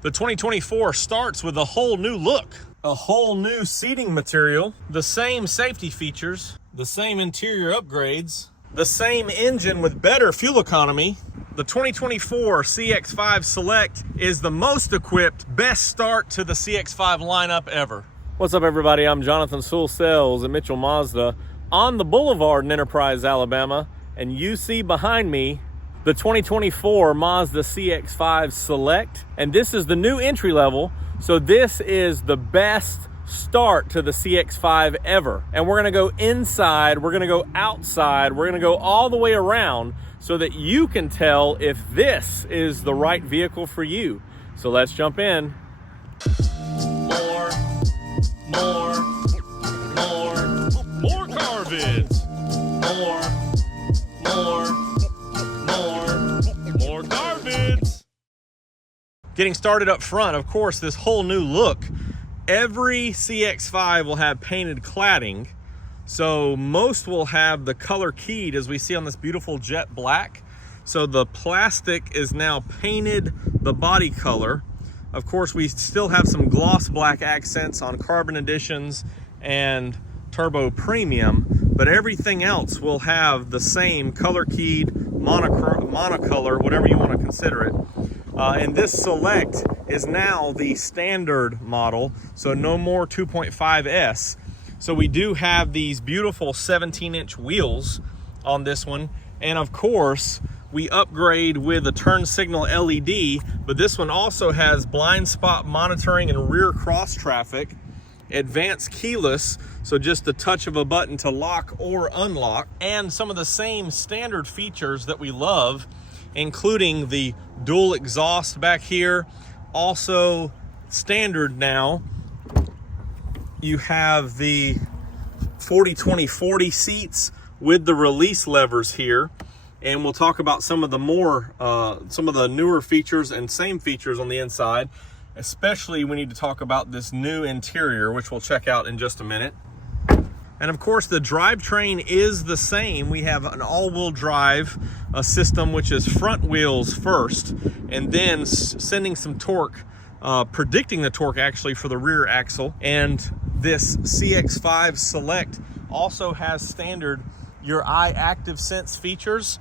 The 2024 starts with a whole new look, a whole new seating material, the same safety features, the same interior upgrades, the same engine with better fuel economy. The 2024 CX-5 Select is the most equipped, best start to the CX-5 lineup ever. What's up, everybody? I'm Jonathan Sewell Sales at Mitchell Mazda on the Boulevard in Enterprise, Alabama, and you see behind me the 2024 Mazda CX-5 Select, and this is the new entry level. So this is the best start to the CX-5 ever. And we're gonna go inside, we're gonna go outside, we're gonna go all the way around so that you can tell if this is the right vehicle for you. So let's jump in. More car vids. More car vids. Getting started up front, of course, this whole new look. Every CX-5 will have painted cladding. So most will have the color keyed, as we see on this beautiful jet black. So the plastic is now painted the body color. Of course, we still have some gloss black accents on carbon editions and turbo premium, but everything else will have the same color keyed monocolor, whatever you want to consider it. And this Select is now the standard model, so no more 2.5S. So we do have these beautiful 17-inch wheels on this one, and of course we upgrade with a turn signal LED, but this one also has blind spot monitoring and rear cross traffic, advanced keyless, so just a touch of a button to lock or unlock, and some of the same standard features that we love, including the dual exhaust back here. Also standard now, you have the 40-20-40 seats with the release levers here. And we'll talk about some of the newer features and same features on the inside. Especially we need to talk about this new interior, which we'll check out in just a minute. And of course, the drivetrain is the same. We have an all-wheel drive system, which is front wheels first, and then sending some torque, predicting the torque actually for the rear axle. And this CX-5 Select also has standard your i-Activsense features,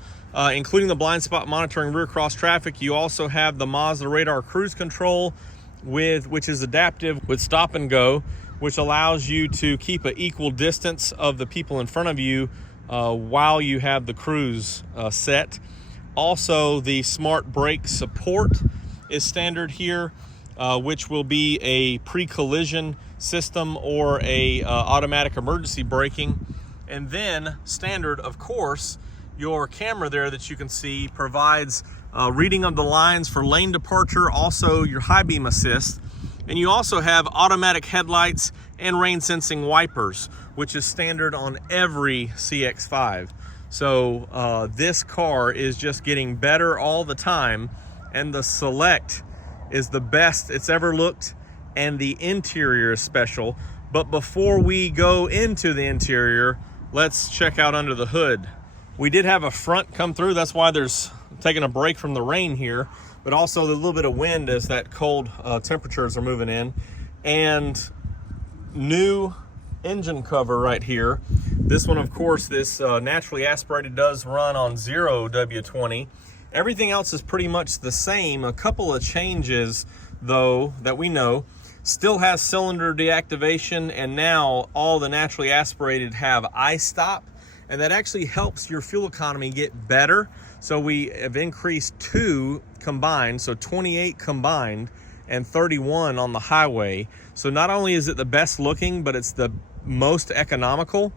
including the blind spot monitoring, rear cross traffic. You also have the Mazda radar cruise control, which is adaptive with stop and go, which allows you to keep an equal distance of the people in front of you while you have the cruise set. Also, the smart brake support is standard here, which will be a pre-collision system or a automatic emergency braking. And then standard, of course, your camera there that you can see provides reading of the lines for lane departure, also your high beam assist. And you also have automatic headlights and rain sensing wipers, which is standard on every CX-5. So this car is just getting better all the time, and the Select is the best it's ever looked, and the interior is special. But before we go into the interior, let's check out under the hood. We did have a front come through, that's why there's taking a break from the rain here, but also the little bit of wind as that cold temperatures are moving in. And new engine cover right here. This one, of course, this naturally aspirated does run on 0 W20. Everything else is pretty much the same. A couple of changes, though, that we know. Still has cylinder deactivation, and now all the naturally aspirated have i-stop, and that actually helps your fuel economy get better. So we have increased 2 combined, so 28 combined and 31 on the highway. So not only is it the best looking, but it's the most economical,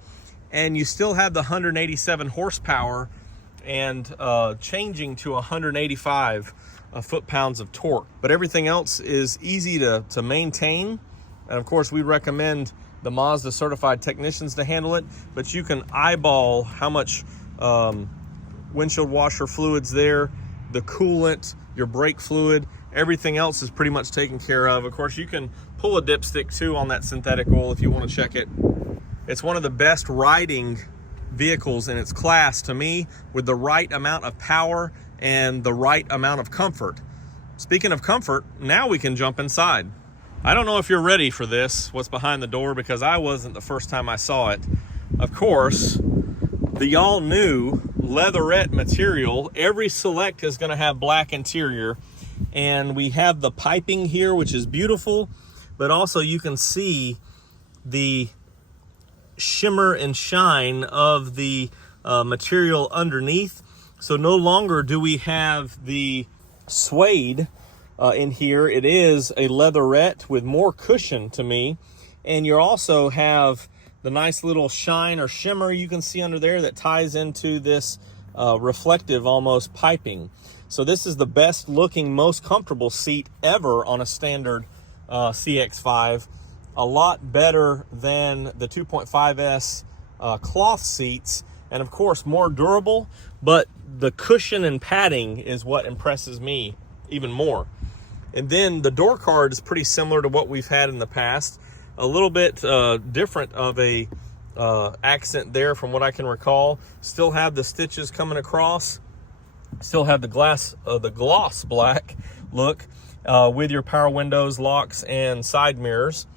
and you still have the 187 horsepower and changing to 185 foot-pounds of torque. But everything else is easy to maintain. And of course, we recommend the Mazda certified technicians to handle it, but you can eyeball how much windshield washer fluid's there, the coolant, your brake fluid, everything else is pretty much taken care of. Of course, you can pull a dipstick too on that synthetic oil if you want to check it. It's one of the best riding vehicles in its class to me, with the right amount of power and the right amount of comfort. Speaking of comfort, now we can jump inside. I don't know if you're ready for this, what's behind the door, because I wasn't the first time I saw it. Of course, the all-new leatherette material. Every Select is going to have black interior, and we have the piping here, which is beautiful, but also you can see the shimmer and shine of the material underneath. So no longer do we have the suede in here. It is a leatherette with more cushion to me, and you also have the nice little shine or shimmer you can see under there that ties into this reflective almost piping. So this is the best looking, most comfortable seat ever on a standard CX-5. A lot better than the 2.5S cloth seats, and of course more durable, but the cushion and padding is what impresses me even more. And then the door card is pretty similar to what we've had in the past. A little bit different of a accent there from what I can recall. Still have the stitches coming across. Still have the gloss black look with your power windows, locks, and side mirrors.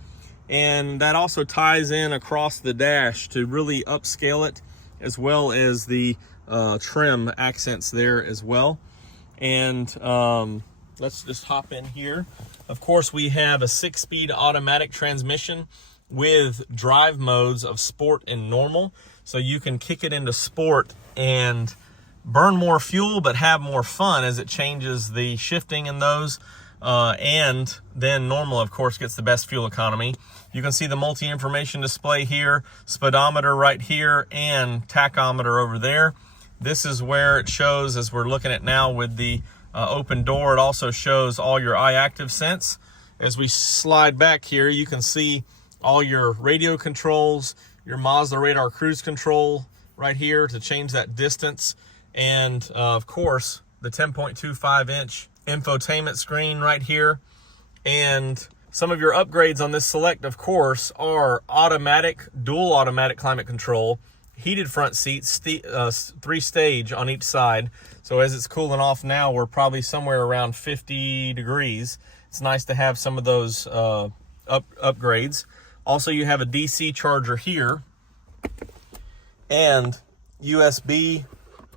And that also ties in across the dash to really upscale it, as well as the trim accents there as well. And let's just hop in here. Of course, we have a 6-speed automatic transmission with drive modes of sport and normal. So you can kick it into sport and burn more fuel, but have more fun as it changes the shifting in those. And then normal, of course, gets the best fuel economy. You can see the multi-information display here, speedometer right here, and tachometer over there. This is where it shows, as we're looking at now with the open door, it also shows all your i-Activsense. As we slide back here, you can see all your radio controls, your Mazda radar cruise control right here to change that distance, and of course the 10.25-inch infotainment screen right here. And some of your upgrades on this Select, of course, are automatic, dual automatic climate control, heated front seats, 3-stage on each side. So as it's cooling off now, we're probably somewhere around 50 degrees. It's nice to have some of those upgrades. Also, you have a DC charger here, and USB,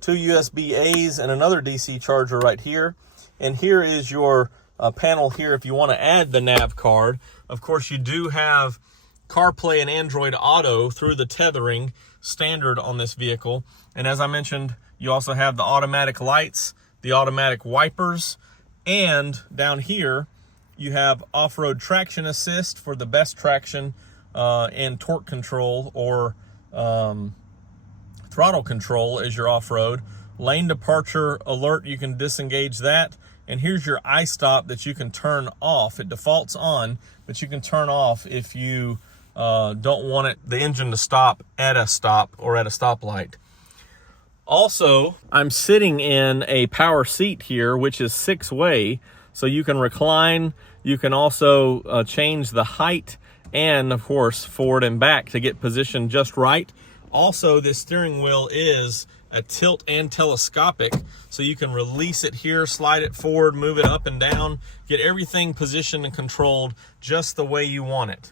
2 USB-A's and another DC charger right here. And here is your panel here if you want to add the nav card. Of course, you do have CarPlay and Android Auto through the tethering standard on this vehicle. And as I mentioned, you also have the automatic lights, the automatic wipers, and down here you have off-road traction assist for the best traction and torque control, or throttle control as your off-road. Lane departure alert, you can disengage that. And here's your i-stop that you can turn off. It defaults on, but you can turn off if you don't want the engine to stop at a stop or at a stoplight. Also, I'm sitting in a power seat here, which is 6-way, so you can recline. You can also change the height and, of course, forward and back to get positioned just right. Also, this steering wheel is a tilt and telescopic, so you can release it here, slide it forward, move it up and down, get everything positioned and controlled just the way you want it.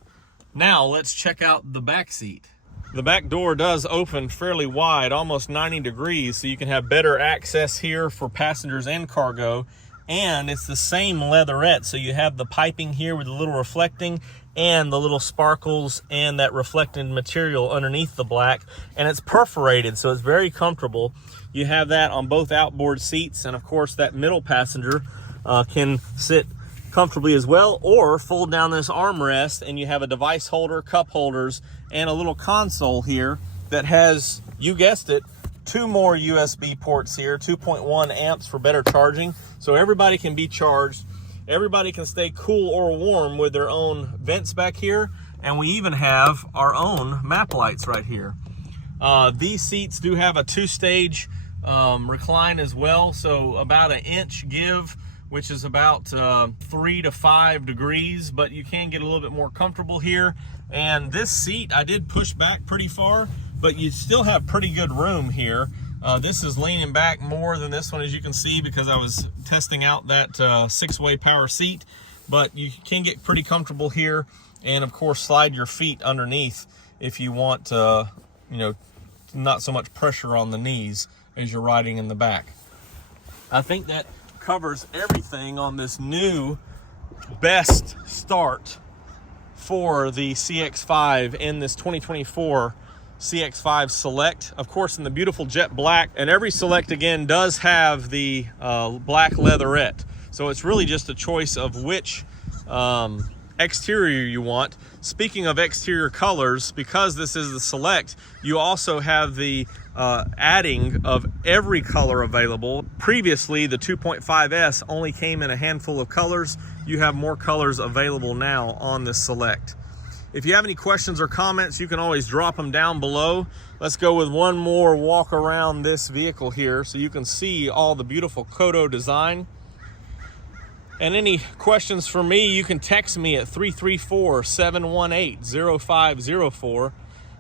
Now, let's check out the back seat. The back door does open fairly wide, almost 90 degrees, so you can have better access here for passengers and cargo. And it's the same leatherette, so you have the piping here with the little reflecting and the little sparkles and that reflecting material underneath the black, and it's perforated, so it's very comfortable. You have that on both outboard seats, and of course that middle passenger can sit comfortably as well, or fold down this armrest and you have a device holder, cup holders, and a little console here that has, you guessed it, 2 more USB ports here, 2.1 amps for better charging, so everybody can be charged. Everybody can stay cool or warm with their own vents back here, and we even have our own map lights right here. These seats do have a 2-stage recline as well, so about an inch give, which is about 3 to 5 degrees, but you can get a little bit more comfortable here. And this seat I did push back pretty far, but you still have pretty good room here. This is leaning back more than this one, as you can see, because I was testing out that 6-way power seat. But you can get pretty comfortable here, and of course slide your feet underneath if you want, you know, not so much pressure on the knees as you're riding in the back. I think that covers everything on this new best start for the CX-5 in this 2024 CX-5 Select. Of course, in the beautiful jet black, and every Select again does have the black leatherette. So it's really just a choice of which exterior you want. Speaking of exterior colors, because this is the Select, you also have the adding of every color available. Previously, the 2.5S only came in a handful of colors. You have more colors available now on this Select. If you have any questions or comments, you can always drop them down below. Let's go with one more walk around this vehicle here so you can see all the beautiful Kodo design. And any questions for me, you can text me at 334-718-0504.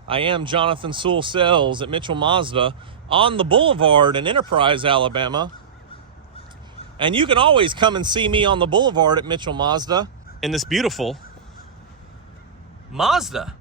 I am Jonathan Sewell Sells at Mitchell Mazda on the Boulevard in Enterprise, Alabama. And you can always come and see me on the Boulevard at Mitchell Mazda in this beautiful Mazda.